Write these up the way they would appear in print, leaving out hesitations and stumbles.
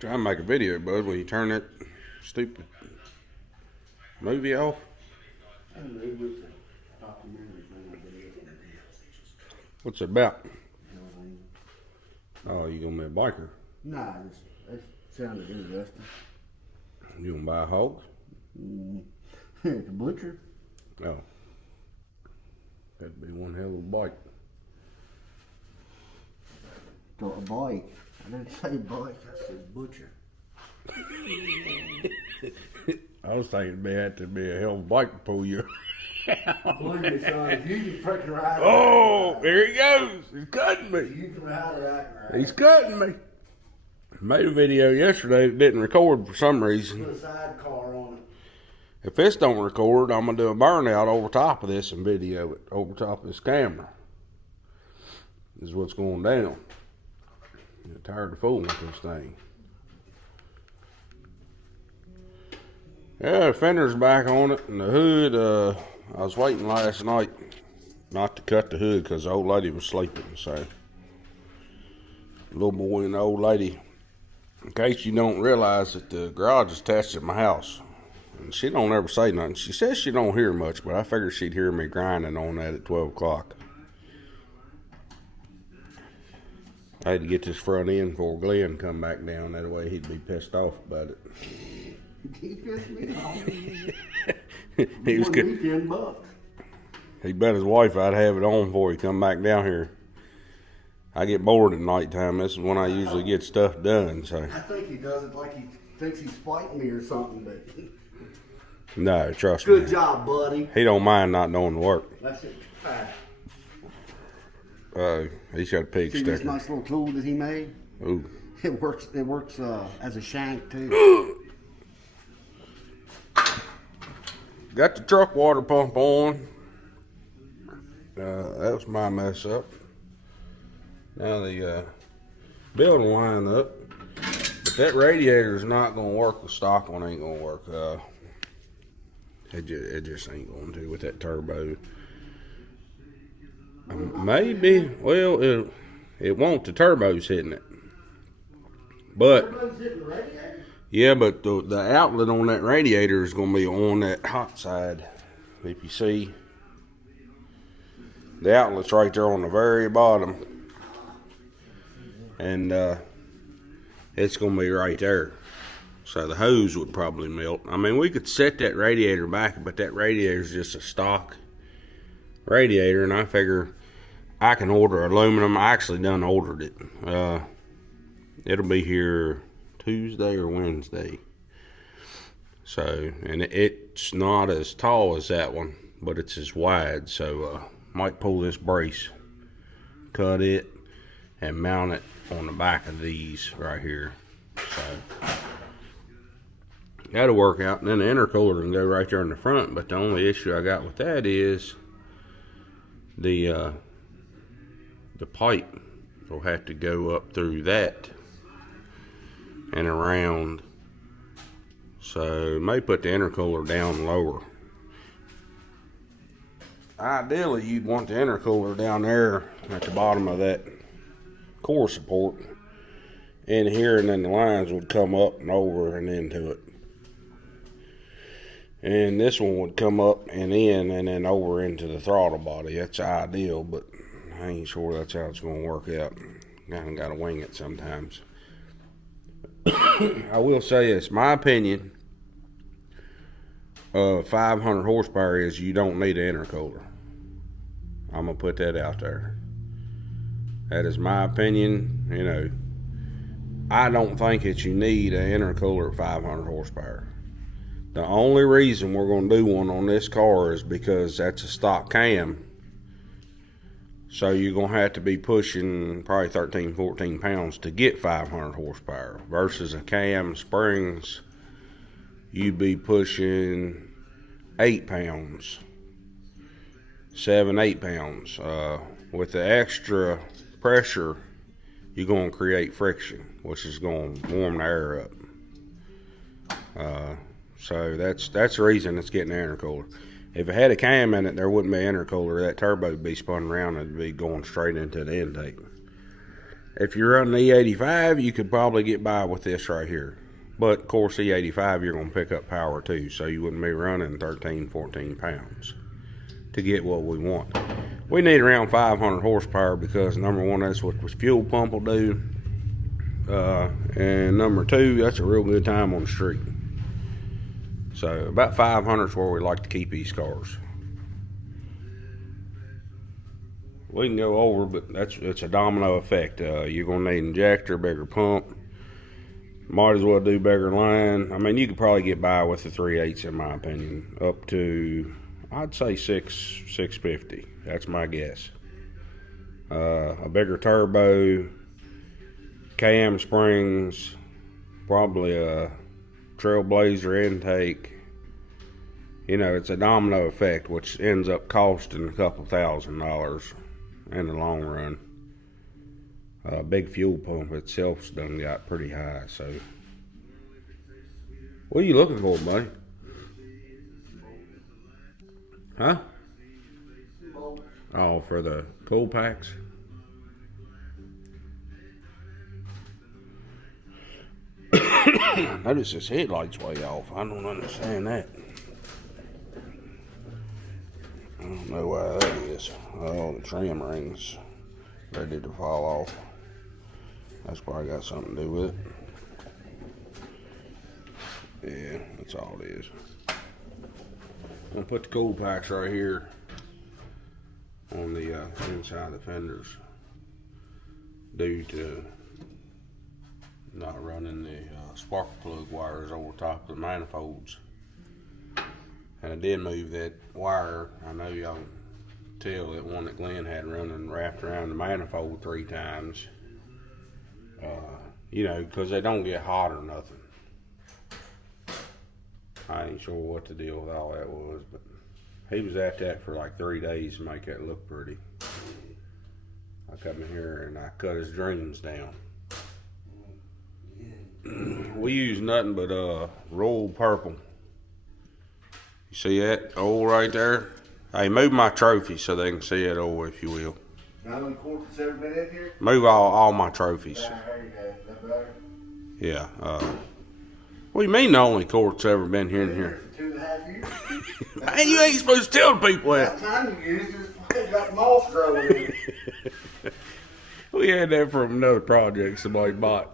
Try and make a video, bud, when you turn that stupid movie off. What's it about? Oh, you gonna be a biker? Nah, it sounded interesting. You gonna buy a hog? The butcher? Oh. That'd be one hell of a bike. A bike. I didn't say bike, I said butcher. I was thinking it had to be a hell of a bike to pull you. Believe me, son, if you can freaking ride Oh, there he goes. He's cutting me. you can ride it right. He's cutting me. Made a video yesterday that didn't record for some reason. Put a sidecar on it. If this don't record, I'm going to do a burnout over top of this and video it over top of this camera. This is what's going down. I'm tired of fooling with this thing. Yeah, the fender's back on it, and the hood, I was waiting last night not to cut the hood because the old lady was sleeping, so little boy and the old lady, in case you don't realize that the garage is attached to my house, and she don't ever say nothing. She says she don't hear much, but I figured she'd hear me grinding on that at 12 o'clock. I had to get this front end before Glenn come back down, that way he'd be pissed off about it. He pissed me off. He was good. $10. He bet his wife I'd have it on before he come back down here. I get bored at nighttime. This is when I usually get stuff done. So I think he does it like he thinks he's fighting me or something, but no, trust me. good job, buddy. He don't mind not knowing the work. That's it. He's got a pig See this sticker. nice little tool that he made? Ooh. It works as a shank too. Got the truck water pump on. That was my mess up. Now the building line up. But that radiator is not going to work. The stock one ain't going to work. It just ain't going to with that turbo. Maybe, well, it won't. The turbo's hitting it. But, yeah, but the outlet on that radiator is going to be on that hot side. If you see, the outlet's right there on the very bottom. And it's going to be right there. So the hose would probably melt. I mean, we could set that radiator back, but that radiator is just a stock radiator, and I figure I can order aluminum. I actually done ordered it. It'll be here Tuesday or Wednesday. So, and it's not as tall as that one, but it's as wide. So, might pull this brace, cut it, and mount it on the back of these right here. So, that'll work out. And then the intercooler can go right there in the front. But the only issue I got with that is the pipe will have to go up through that and around. So may put the intercooler down lower. Ideally, you'd want the intercooler down there at the bottom of that core support in here, and then the lines would come up and over and into it. And this one would come up and in and then over into the throttle body. That's ideal, but I ain't sure that's how it's going to work out. I got to wing it sometimes. I will say this, my opinion of 500 horsepower is you don't need an intercooler. I'm going to put that out there. That is my opinion. You know, I don't think that you need an intercooler at 500 horsepower. The only reason we're going to do one on this car is because that's a stock cam. So you're going to have to be pushing probably 13, 14 pounds to get 500 horsepower. Versus a cam springs, you'd be pushing 8 pounds. 7, 8 pounds. With the extra pressure, you're going to create friction, which is going to warm the air up. So that's the reason it's getting an intercooler. If it had a cam in it, there wouldn't be an intercooler. That turbo would be spun around and it'd be going straight into the intake. If you're running E85, you could probably get by with this right here. But, of course, E85, you're going to pick up power, too. So you wouldn't be running 13, 14 pounds to get what we want. We need around 500 horsepower because, number one, that's what the fuel pump will do. And number two, that's a real good time on the street. So about 500 is where we like to keep these cars. We can go over, but it's a domino effect. You're going to need an injector, bigger pump. Might as well do bigger line. I mean, you could probably get by with the 3/8 in my opinion. Up to, I'd say 650. That's my guess. A bigger turbo, cam springs, probably a Trailblazer intake. You know, it's a domino effect, which ends up costing a couple $1,000 in the long run. Big fuel pump itself's done got pretty high, so. What are you looking for, buddy? Huh? Oh, for the cool packs? Notice his headlights way off. I don't understand that. I don't know why that is. Oh, the trim rings ready to fall off. That's probably got something to do with it. Yeah, that's all it is. I'm gonna put the cool packs right here on the inside of the fenders due to not running the spark plug wires over top of the manifolds. And I did move that wire. I know y'all can tell that one that Glenn had running wrapped around the manifold 3 times. You know, because they don't get hot or nothing. I ain't sure what the deal with all that was, but he was at that for like 3 days to make that look pretty. I come in here and I cut his dreams down. We use nothing but royal purple. You see that oil right there? Hey, move my trophy so they can see that oil, if you will. How many quarts ever been in here? Move all my trophies. There you go. Is that better? Yeah. What do you mean the only court's ever been here in here? 2.5 years. Hey, you ain't supposed to tell people that. That time you used it, got moss growing in it. We had that from another project somebody bought.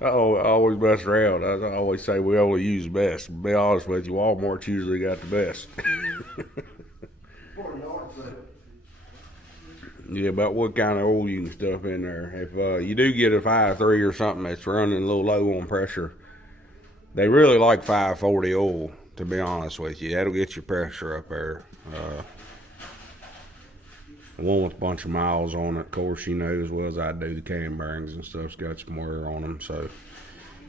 I always mess around. I always say we only use the best. To be honest with you, Walmart's usually got the best. Yeah, about what kind of oil you can stuff in there. If you do get a 5.3 or something that's running a little low on pressure, they really like 540 oil, to be honest with you. That'll get your pressure up there. One with a bunch of miles on it. Of course, you know as well as I do, the cam bearings and stuff's got some wear on them. So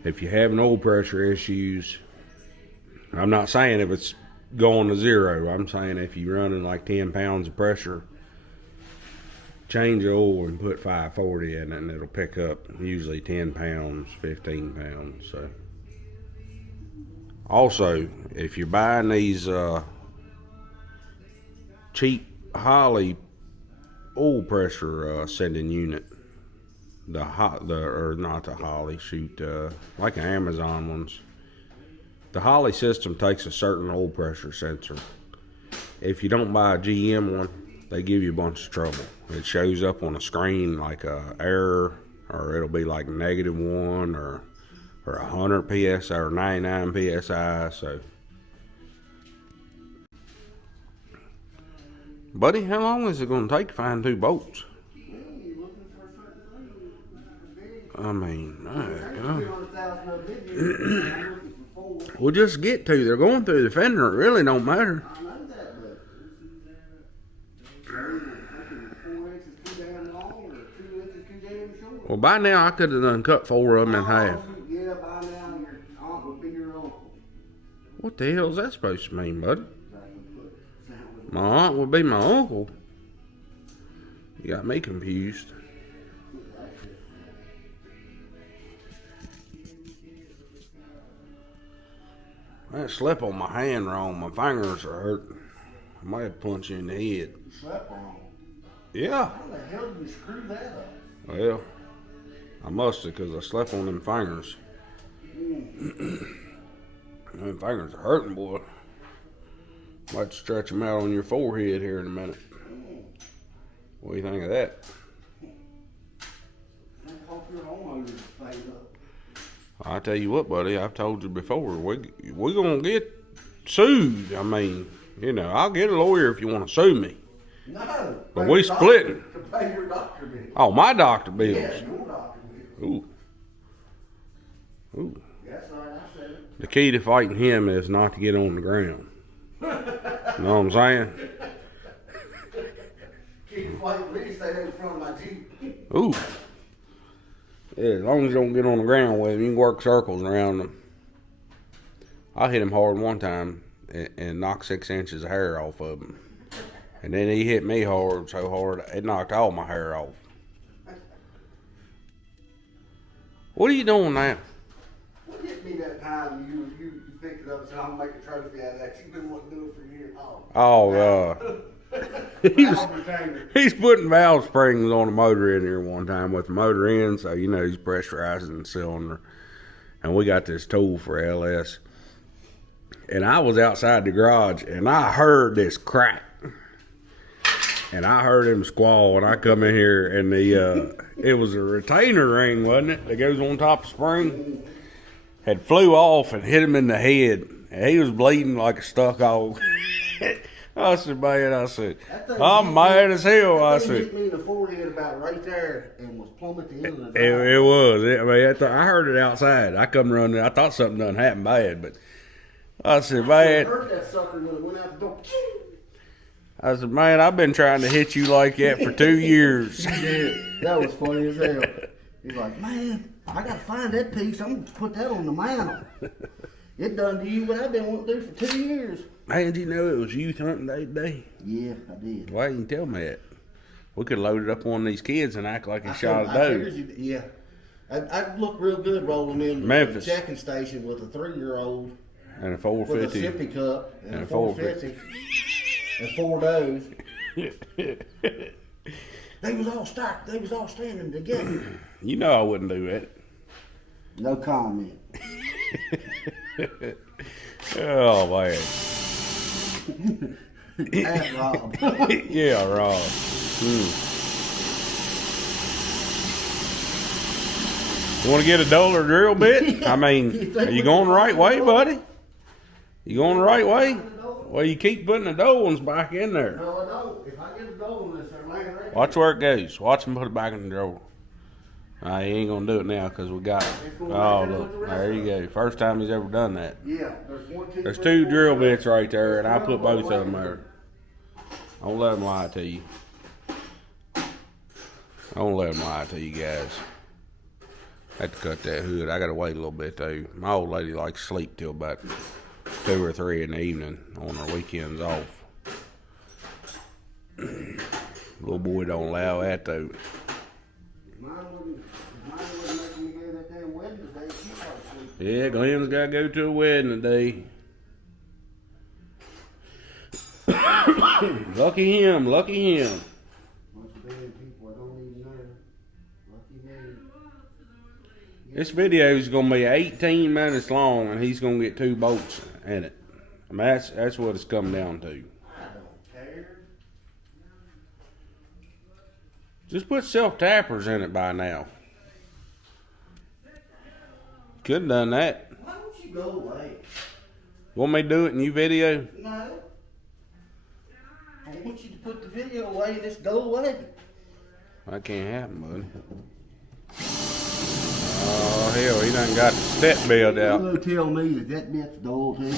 if you have oil pressure issues, I'm not saying if it's going to 0. I'm saying if you're running like 10 pounds of pressure, change the oil and put 540 in it, and it'll pick up usually 10 pounds, 15 pounds. So also, if you're buying these cheap Holley oil pressure sending unit, not the Holley, like the Amazon ones. The Holley system takes a certain oil pressure sensor. If you don't buy a GM one, they give you a bunch of trouble. It shows up on a screen like a error, or it'll be like -1 or 100 psi or 99 psi. So, buddy, how long is it going to take to find 2 bolts? I mean, we'll just get to. They're going through the fender. It really don't matter. I know that, but 4 inches too damn long or 2 inches too damn short. Well, by now I could have done cut 4 of them in half. Yeah, by now your aunt would be your uncle. What the hell is that supposed to mean, bud? My aunt would be my uncle. You got me confused. I slept on my hand wrong. My fingers are hurting. I might have punched you in the head. You slept wrong. Yeah. How the hell did you screw that up? Well, I must have, because I slept on them fingers. Them fingers are hurting, boy. Might stretch them out on your forehead here in a minute. What do you think of that? I hope your homeowner's paid up. I tell you what, buddy, I've told you before, we're going to get sued. I mean, you know, I'll get a lawyer if you want to sue me. No. But we splitting. To pay your doctor bill. Oh, my doctor bills. Yeah, your doctor bill. Ooh. That's right, I said it. The key to fighting him is not to get on the ground. You know what I'm saying? Keep fighting me, stay in front of my Jeep. Ooh. Yeah, as long as you don't get on the ground with him, you can work circles around him. I hit him hard one time and knocked 6 inches of hair off of him. And then he hit me hard, so hard, it knocked all my hair off. What are you doing now? What hit me that time you picked it up and said, I'm going to make a trophy out of that. You've been wanting to do it for years. He's putting valve springs on the motor in here one time with the motor in, so you know he's pressurizing the cylinder. And we got this tool for LS. And I was outside the garage and I heard this crack. And I heard him squall, and I come in here, and it was a retainer ring, wasn't it, that goes on top of the spring? Had flew off and hit him in the head, and he was bleeding like a stuck hog. I said, man, I'm mad as hell. I said, hit me in the forehead about right there and was plumb at the end of the drive. It was. I heard it outside. I come running. I thought something done happened bad, but I said, man. I heard that sucker when it went out the door. I said, man, I've been trying to hit you like that for 2 years. Yeah, that was funny as hell. He's like, man, I got to find that piece. I'm going to put that on the mantle. It done to you what I've been wanting to do for 2 years. Man, did you know it was youth hunting day today? Yeah, I did. Why didn't you tell me that? We could load it up on these kids and act like he shot a doe. Yeah. I'd look real good rolling in Memphis. the checking station with a 3-year-old. And a 450. With a sippy cup and a 450. And 4 does. They was all stacked. They was all standing together. You know I wouldn't do that. No comment. Oh, man. Ask Rob. Yeah, Rob. You want to get a dull or drill bit? I mean, are you going the right way, buddy? You going the right way? Well, you keep putting the dull ones back in there. No, I don't. If I get a dull one, they're laying right. Watch where it goes. Watch him put it back in the drawer. He ain't going to do it now because we got it. Oh, look. There you go. First time he's ever done that. Yeah. There's 2 drill bits right there, and I put both of them there. I don't let them lie to you. I don't let them lie to you guys. I had to cut that hood. I got to wait a little bit, though. My old lady likes to sleep till about 2 or 3 in the evening on her weekends off. Little boy don't allow that, though. Mine wouldn't make me go to that damn wedding today. She probably sleep. Yeah, Glenn's got to go to a wedding today. Lucky him, lucky him. Bunch of damn people I don't even know. Lucky me. This video is going to be 18 minutes long, and he's going to get 2 bolts in it. I mean, that's what it's come down to. I don't care. Just put self-tappers in it by now. Could have done that. Why don't you go away? Want me to do it in your video? No. I want you to put the video away and just go away. That can't happen, buddy. Oh, hell, he done got the step build out. You're going to tell me that bit's dull too?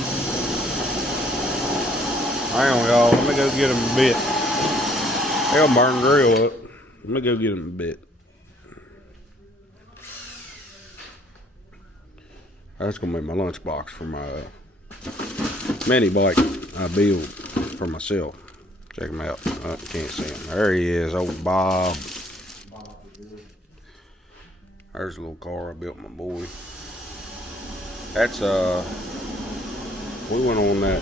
Hang on, y'all. Let me go get him a bit. They'll burn the grill up. Let me go get him a bit. That's going to be my lunchbox for my mini bike I build for myself. Check him out. Oh, you can't see him. There he is, old Bob. There's a little car I built my boy. That's, we went on that,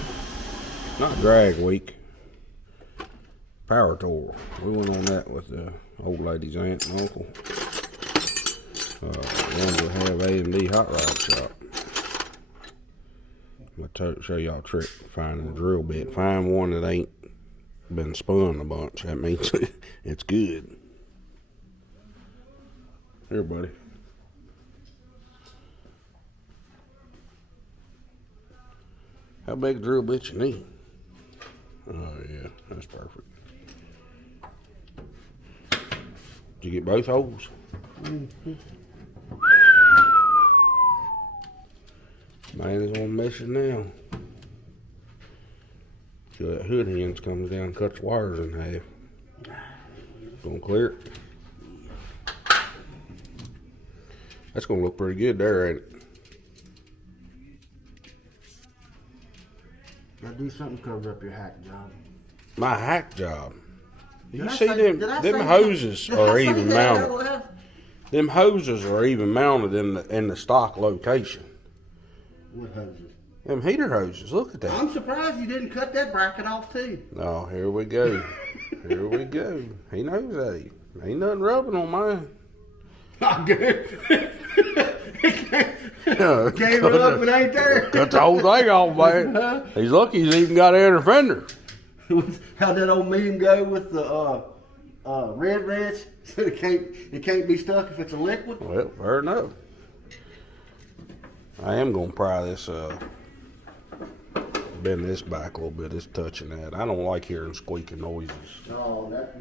not drag week, power tour. We went on that with the old lady's aunt and uncle. One will have A&D hot rod shop. I'll show y'all a trick finding a drill bit. Find one that ain't been spun a bunch. That means it's good. Here, buddy. How big a drill bit you need? Oh yeah, that's perfect. Did you get both holes? Mm-hmm. Man is on mission now. So that hood hinge comes down and cuts wires in half. Gonna clear it. That's gonna look pretty good there, ain't it? Gotta do something to cover up your hack job. My hack job. You Did I see say- them did I them say- hoses did I are say even that out mounted. loud? Them hoses are even mounted in the stock location. What hoses? Them heater hoses. Look at that. I'm surprised you didn't cut that bracket off too. Oh, here we go. Here we go. He knows that. Ain't nothing rubbing on mine. Not good. Cut Gave it up and ain't there. the whole thing off, man. He's lucky he's even got an inner fender. How'd that old meme go with the red wrench? Said it can't be stuck if it's a liquid. Well, fair enough. I am gonna pry this bend this back a little bit. It's touching that. I don't like hearing squeaking noises. Oh, that's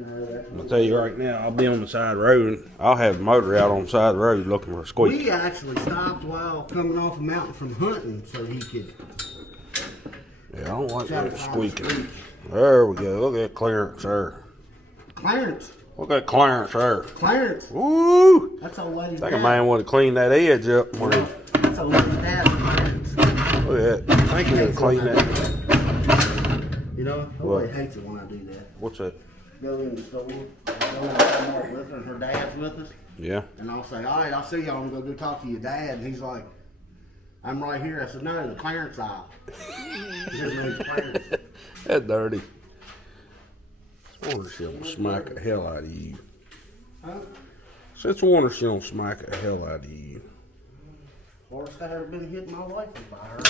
I'll tell you right now, I'll be on the side of the road and I'll have the motor out on the side of the road looking for a squeak. We actually stopped while coming off a mountain from hunting so he could. Yeah, I don't like Try to that find squeaking. squeak. There we go. Look at that clearance there. Clarence. Look at that clearance there. Clarence. Woo! That's old lady's I think a dad. man would have cleaned that edge up. That's old lady's dad, Clarence. Look at that. I think he would have cleaned that. You know, What? nobody hates it when I do that. What's that? Go in the store, go in the Walmart with her, and her dad's with us. Yeah. And I'll say, all right, I'll see y'all. I'm going to go talk to your dad. And he's like, I'm right here. I said, no, the clearance aisle. His name's Clarence. That's dirty. I wonder if she'll smack the hell out of you. Huh? Since I wonder if she'll smack the hell out of you. Hardest I ever been hit in my life was by her.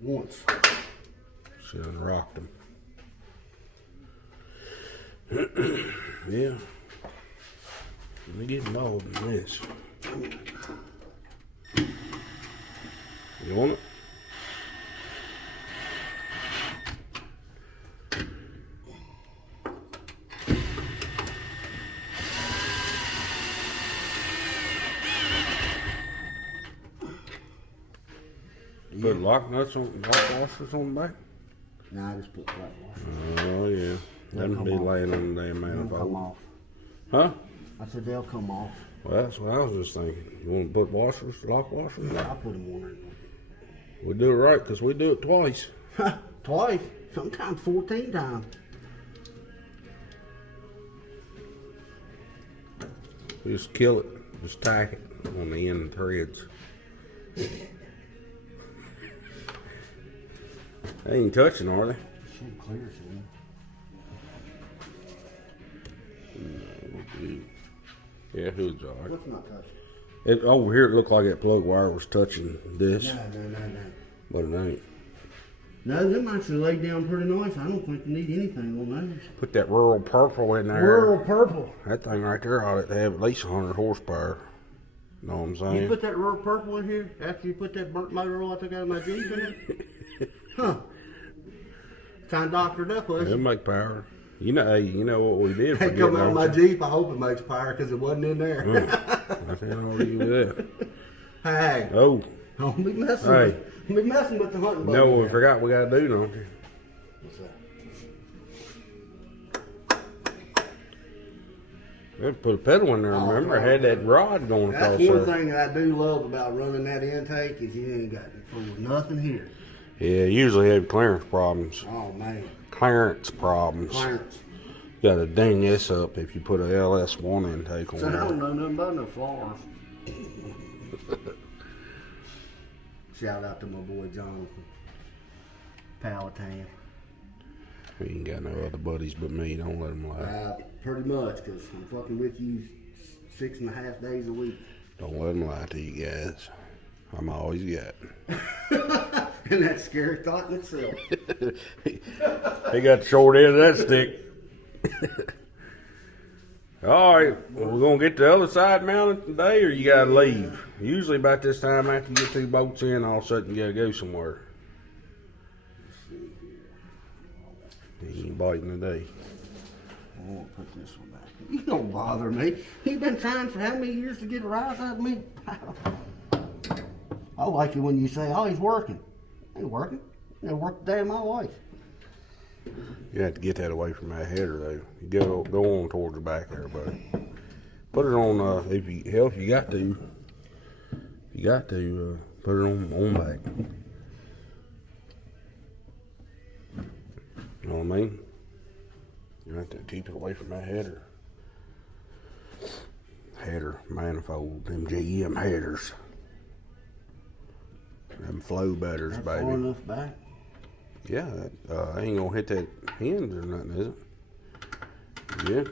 Once. She done rocked him. Yeah. Let me get involved in this. You want it? Put lock nuts on, lock washers on the back? Nah, I just put flat wash. Oh yeah. They'll Them come be off. laying on the damn They'll come manifold. off. Huh? I said they'll come off. Well, that's what I was just thinking. You want to put washers, lock washers? I put them on We do it right because we do it twice. there. Twice. Sometimes 14 times. Just kill it. Just tack it on the end threads. They ain't touching, are they? Should clear soon. Yeah, hood's all right. What's not touching? Over here, it looked like that plug wire was touching this, No. but it ain't. No, them actually laid down pretty nice. I don't think you need anything on those. Put that rural purple in there. Rural purple. That thing right there ought to have at least 100 horsepower. Know what I'm saying? You put that rural purple in here after you put that burnt motor oil I took out of my Jeep in it? Huh. Kind of doctored up, was It'll it? make power. You know what we did Hey, forget, come on don't my you? Jeep. I hope it makes power because it wasn't in there. I can't argue with that. Hey, Oh, don't be messing Hey. with, don't be messing with the hunting you buddy. know what we forgot we got to do, don't you? What's that? We had to put a pedal in there, Oh, remember? I right. had that rod going That's across one there. thing that I do love about running that intake is you ain't got nothing here. Yeah, usually have clearance problems. Oh man, Clearance problems. Clarence. Got to ding this up if you put a LS1 intake on So I don't there. know nothing about no floors. Shout out to my boy Jonathan. Powhatan. He ain't got no other buddies but me. Don't let him lie. Pretty much, because I'm fucking with you 6.5 days a week. Don't let them lie to you guys. I'm always got. And that's a scary thought in itself. He got the short end of that stick. All right, well, we're going to get the other side mounted today, or you got to leave? Usually about this time after you get 2 boats in, all of a sudden you got to go somewhere. He ain't biting today. I won't put this one back. You don't bother me. He been trying for how many years to get a rise out of me? I like it when you say, oh, he's working. Ain't working. Never worked a day in my life. You have to get that away from that header, though. You go on towards the back there, buddy. Put it on, if you got to. You got to put it on back. You know what I mean? You have to keep it away from that header. Header, manifold, them GM headers. Them flow butters, That's baby. far enough back. Yeah, that ain't gonna hit that hinge or nothing, is it? Yeah.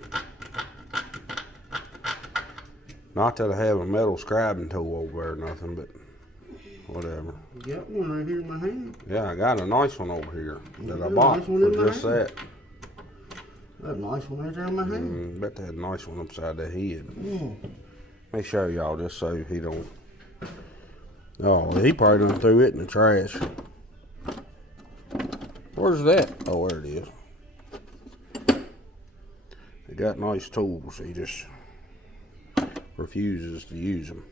Not that I have a metal scribing tool over there or nothing, but whatever. You got one right here in my hand. Yeah, I got a nice one over here that I got a bought nice one for in my just hand? that. Got a nice one right there in my hand. Bet that nice one upside the head. Let me show y'all just so he don't. Oh, he probably done threw it in the trash. Where's that? Oh, there it is. They got nice tools. He just refuses to use them.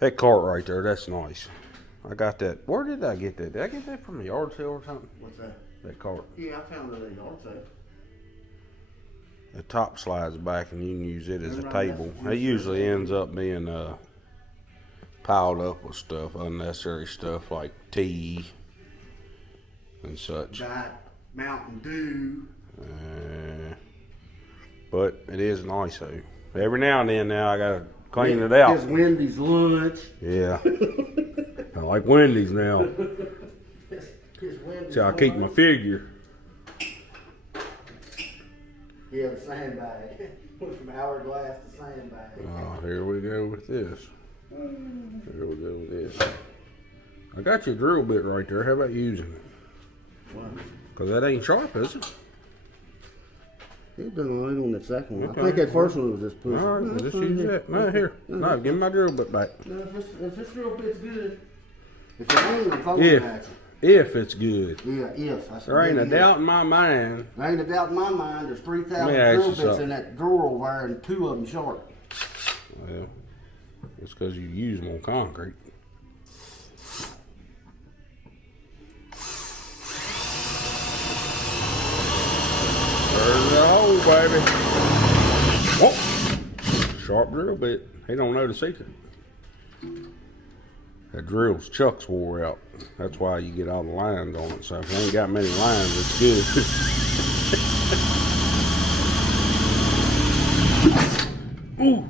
That cart right there, that's nice. I got that. Where did I get that? Did I get that from the yard sale or something? What's that? That cart. Yeah, I found it at a yard sale. The top slides back and you can use it as a Right, table. It usually ends up being piled up with stuff, unnecessary stuff like tea and such. Got Mountain Dew. But it is nice though. Every now and then I gotta clean it out. It's Wendy's lunch. Yeah. I like Wendy's now. It's Wendy's See, I keep my lunch. figure. Yeah, the sandbag. Went from hourglass to sandbag. Oh, here we go with this. Here we go with this. I got your drill bit right there. How about using it? Wow. Because that ain't sharp, is it? It done all right on that second one. Okay. I think that first one was just pushing. All right, No, well, that's just fine. use that. No, here. No, give me my drill bit back. No, if this drill bit's good. If it ain't, I'm throwing If. it at you. If it's good. Yeah, if. I said, There ain't a if. doubt in my mind. There ain't a doubt in my mind. There's 3,000 Let me ask drill you bits something. in that drawer over there, and 2 of them sharp. Well, it's because you use them on concrete. There's the hole, baby. Whoa! Sharp drill bit. He don't know the secret. That drill's chucks wore out. That's why you get all the lines on it. So if you ain't got many lines, it's good. Ooh.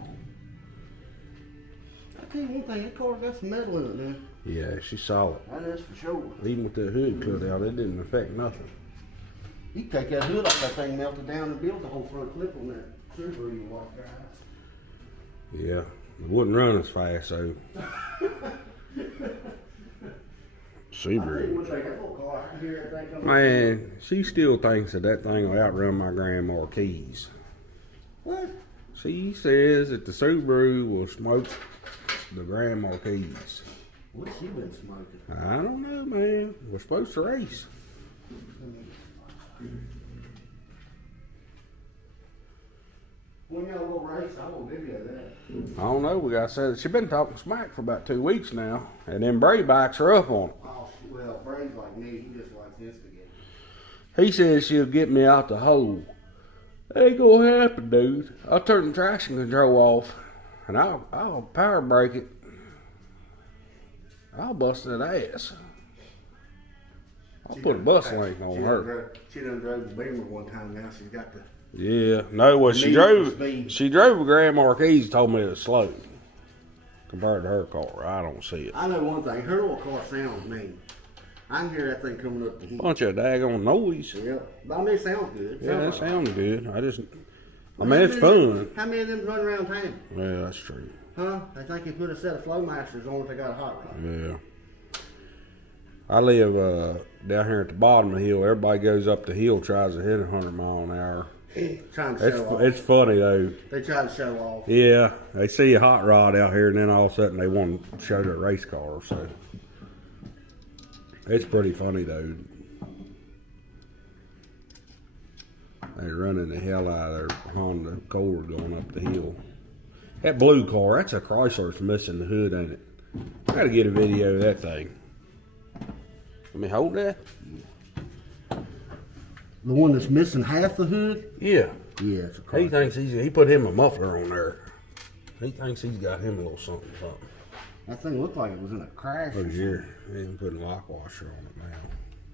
I tell you one thing, that car's got some metal in it now. Yeah, she's solid. That is for sure. Even with the hood cut out, it didn't affect nothing. You can take that hood off, that thing melted down and built the whole front clip on that Subaru you walk drive. Yeah, it wouldn't run as fast, so. Subaru. Man, she still thinks that thing will outrun my Grandma Keys. What? She says that the Subaru will smoke the Grandma Keys. What's she been smoking? I don't know, man. We're supposed to race. We got a little race, I will video that. I don't know. We got to say that she's been talking smack for about 2 weeks now, and them Bray bikes are up on it. Oh, well, Bray's like me, he just likes instigating. He says she'll get me out the hole. Ain't gonna happen, dude. I'll turn the traction control off, and I'll power brake it. I'll bust that ass. I'll put a bus link on her. She done drove the Beamer one time now, she's got the... Yeah, no, well, she Need drove. for speed. She drove a Grand Marquis. And told me it was slow compared to her car. I don't see it. I know one thing, her little car sounds mean. I can hear that thing coming up the hill. Bunch of daggone noise. Yeah, but I mean, it sounds good. Yeah, that sounds good. I mean, it's fun. How many of them run around town? Yeah, that's true. Huh? They think you put a set of Flowmasters on if they got a hot rod. Yeah. I live down here at the bottom of the hill. Everybody goes up the hill, tries to hit 100 mile an hour. Trying to show off. It's funny though. They try to show off. Yeah, they see a hot rod out here, and then all of a sudden they want to show their race car. So it's pretty funny though. They're running the hell out of their Honda Accord going up the hill. That blue car, that's a Chrysler that's missing the hood, ain't it? I gotta get a video of that thing. Let me hold that. The one that's missing half the hood? Yeah. Yeah, it's a car. He thinks he put him a muffler on there. He thinks he's got him a little something. That thing looked like it was in a crash. Look here. He ain't putting lock washer on it now.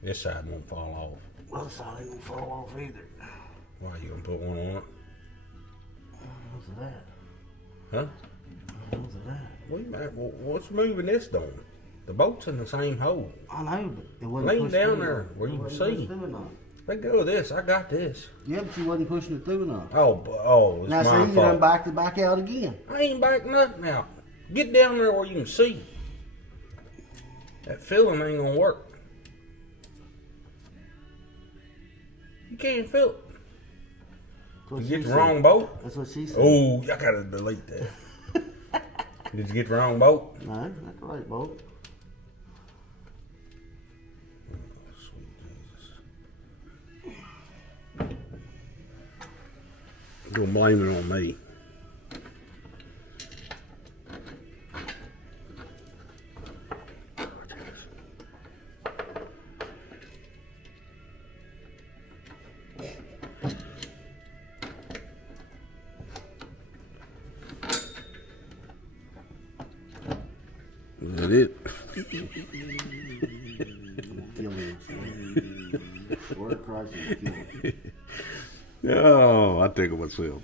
This side won't fall off. Other side ain't gonna fall off either. Why, you gonna put one on it? What's that? Huh? What's that? What's moving this down? The bolt's in the same hole. I know, but it wasn't Lay pushed down through. there where you can It wasn't see. pushed through enough. Let go of this. I got this. Yeah, but you wasn't pushing it through enough. Oh, it's Now my see, you fault. done backed it back out again. I ain't back nothing out. Get down there where you can see. That filling ain't gonna work. You can't feel it. That's You what get she the said. wrong bolt. That's what she said. Oh, I gotta delete that. Did you get the wrong bolt? No, not the right bolt. Sweet Jesus. Don't blame it on me. Is that it? Word of Christ, it's killing. Oh, I think of myself.